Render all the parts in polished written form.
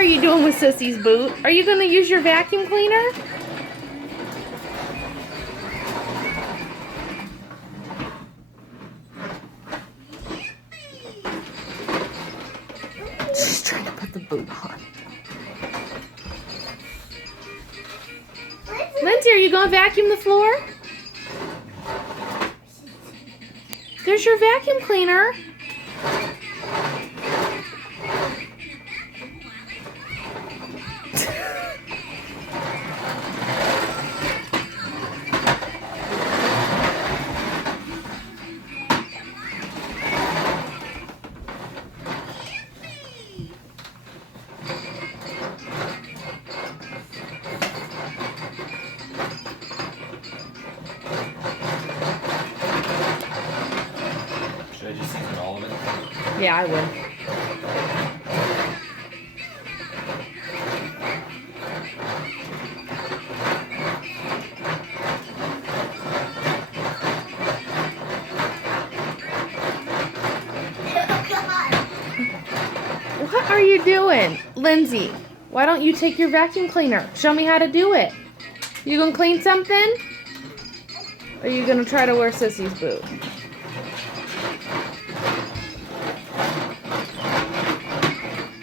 are you doing with Sissy's boot? Are you going to use your vacuum cleaner? She's trying to put the boot on. Lindsey, are you going to vacuum the floor? There's your vacuum cleaner. Should I just sing all of it? Yeah, I would. What are you doing? Lindsey, why don't you take your vacuum cleaner? Show me how to do it. You gonna clean something? Or are you gonna try to wear Sissy's boot?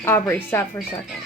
Aubrey, stop for a second.